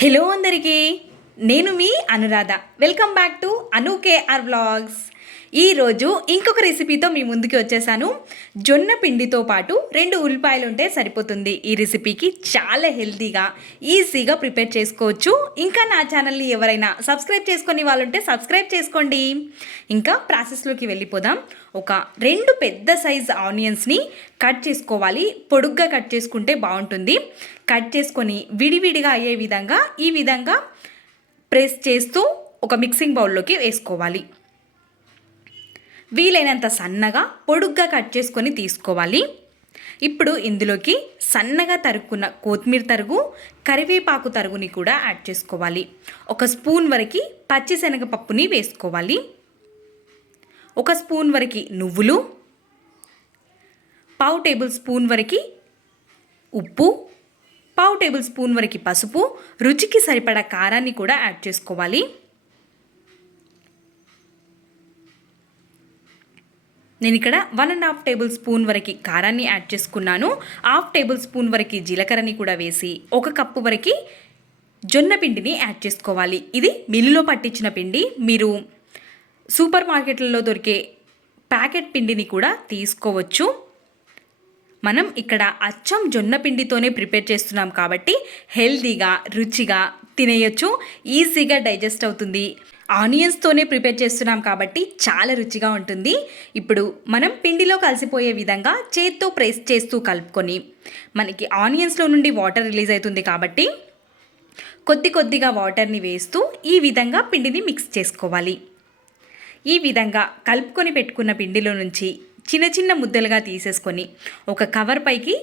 Hello అందరికీ. నేను మీ అనురాధ. వెల్కమ్ బ్యాక్ టు అనుకే కేఆర్ బ్లాగ్స్ ఈరోజు ఇంకొక రెసిపీతో మీ ముందుకి వచ్చేసాను. జొన్న పిండితో పాటు రెండు ఉల్లిపాయలు ఉంటే సరిపోతుంది. ఈ రెసిపీకి చాలా హెల్తీగా ఈజీగా ప్రిపేర్ చేసుకోవచ్చు. ఇంకా నా ఛానల్ని ఎవరైనా సబ్స్క్రైబ్ చేసుకుని వాళ్ళు ఉంటే సబ్స్క్రైబ్ చేసుకోండి. ఇంకా ప్రాసెస్లోకి వెళ్ళిపోదాం. ఒక రెండు పెద్ద సైజ్ ఆనియన్స్ని కట్ చేసుకోవాలి. పొడుగ్గా కట్ చేసుకుంటే బాగుంటుంది. కట్ చేసుకొని విడివిడిగా అయ్యే విధంగా ఈ విధంగా ప్రెస్ చేస్తూ ఒక మిక్సింగ్ బౌల్లోకి వేసుకోవాలి. వీలైనంత సన్నగా పొడుగ్గా కట్ చేసుకొని తీసుకోవాలి. ఇప్పుడు ఇందులోకి సన్నగా తరుక్కున్న కొత్తిమీర తరుగు కరివేపాకు తరుగుని కూడా యాడ్ చేసుకోవాలి. ఒక స్పూన్ వరకు పచ్చిశనగపప్పుని వేసుకోవాలి. ఒక స్పూన్ వరకు నువ్వులు పావు టేబుల్ స్పూన్ వరకు ఉప్పు పావు టేబుల్ స్పూన్ వరకు పసుపు రుచికి సరిపడా కారాన్ని కూడా యాడ్ చేసుకోవాలి. నేను ఇక్కడ one and half tablespoon వరకు కారాన్ని యాడ్ చేసుకున్నాను. హాఫ్ టేబుల్ స్పూన్ వరకు జీలకర్రని కూడా వేసి ఒక కప్పు వరకు జొన్న పిండిని యాడ్ చేసుకోవాలి. ఇది మిల్లులో పట్టించిన పిండి. మీరు సూపర్ మార్కెట్లలో దొరికే ప్యాకెట్ పిండిని కూడా తీసుకోవచ్చు. మనం ఇక్కడ అచ్చం జొన్న పిండితోనే ప్రిపేర్ చేస్తున్నాం కాబట్టి హెల్తీగా రుచిగా తినేయచ్చు. ఈజీగా డైజెస్ట్ అవుతుంది. ఆనియన్స్తోనే ప్రిపేర్ చేస్తున్నాం కాబట్టి చాలా రుచిగా ఉంటుంది. ఇప్పుడు మనం పిండిలో కలిసిపోయే విధంగా చేత్తో ప్రెస్ చేస్తూ కలుపుకొని మనకి ఆనియన్స్లో నుండి వాటర్ రిలీజ్ అవుతుంది కాబట్టి కొద్ది కొద్దిగా వాటర్ని వేస్తూ ఈ విధంగా పిండిని మిక్స్ చేసుకోవాలి. ఈ విధంగా కలుపుకొని పెట్టుకున్న పిండిలో నుంచి చిన్న చిన్న ముద్దలుగా తీసేసుకొని ఒక కవర్ పైకి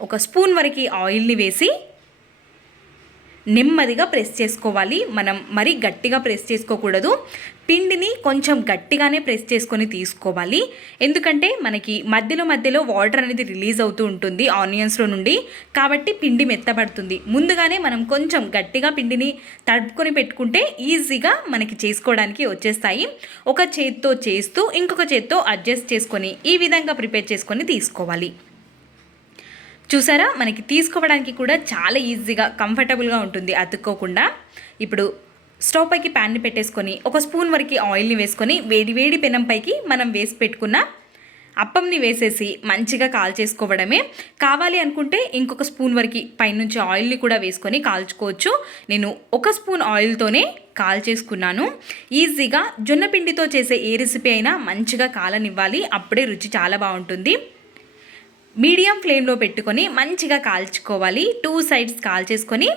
ఒక స్పూన్ వరకు ఆయిల్ని వేసి నెమ్మదిగా ప్రెస్ చేసుకోవాలి. మనం మరీ గట్టిగా ప్రెస్ చేసుకోకూడదు. పిండిని కొంచెం గట్టిగానే ప్రెస్ చేసుకొని తీసుకోవాలి. ఎందుకంటే మనకి మధ్యలో మధ్యలో వాటర్ అనేది రిలీజ్ అవుతూ ఉంటుంది ఆనియన్స్లో నుండి. కాబట్టి పిండి మెత్తబడుతుంది. ముందుగానే మనం కొంచెం గట్టిగా పిండిని తడుపుకొని పెట్టుకుంటే ఈజీగా మనకి చేసుకోవడానికి వచ్చేస్తాయి. ఒక చేత్తో చేస్తూ ఇంకొక చేత్తో అడ్జస్ట్ చేసుకొని ఈ విధంగా ప్రిపేర్ చేసుకొని తీసుకోవాలి. చూసారా? మనకి తీసుకోవడానికి కూడా చాలా ఈజీగా కంఫర్టబుల్గా ఉంటుంది. అతుక్కోకుండా ఇప్పుడు స్టవ్ పైకి ప్యాన్ని పెట్టేసుకొని ఒక స్పూన్ వరకు ఆయిల్ని వేసుకొని వేడి వేడి పెనం పైకి మనం వేసి పెట్టుకున్న అప్పంని వేసేసి మంచిగా కాల్చేసుకోవడమే. కావాలి అనుకుంటే ఇంకొక స్పూన్ వరకు పైనుంచి ఆయిల్ని కూడా వేసుకొని కాల్చుకోవచ్చు. నేను ఒక స్పూన్ ఆయిల్తోనే కాల్చేసుకున్నాను. ఈజీగా జొన్న పిండితో చేసే ఏ రెసిపీ అయినా మంచిగా కాలనివ్వాలి. అప్పుడే రుచి చాలా బాగుంటుంది. మీడియం ఫ్లేమ్లో పెట్టుకొని మంచిగా కాల్చుకోవాలి. టూ సైడ్స్ కాల్చేసుకొని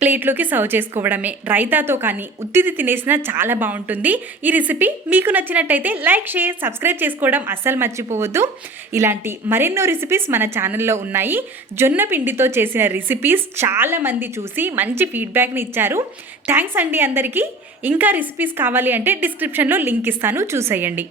ప్లేట్లోకి సర్వ్ చేసుకోవడమే. రైతాతో కానీ ఉత్తిది తినేసినా చాలా బాగుంటుంది. ఈ రెసిపీ మీకు నచ్చినట్టయితే లైక్ షేర్ సబ్స్క్రైబ్ చేసుకోవడం అస్సలు మర్చిపోవద్దు. ఇలాంటి మరెన్నో రెసిపీస్ మన ఛానల్లో ఉన్నాయి. జొన్న పిండితో చేసిన రెసిపీస్ చాలామంది చూసి మంచి ఫీడ్బ్యాక్ని ఇచ్చారు. థ్యాంక్స్ అండి అందరికీ. ఇంకా రెసిపీస్ కావాలి అంటే డిస్క్రిప్షన్లో లింక్ ఇస్తాను. చూసేయండి.